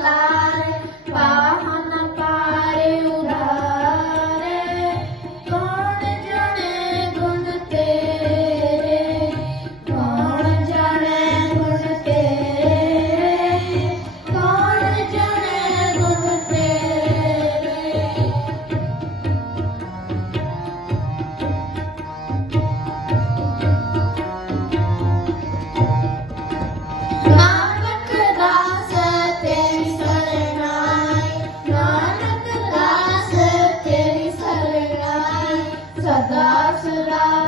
love. Sura.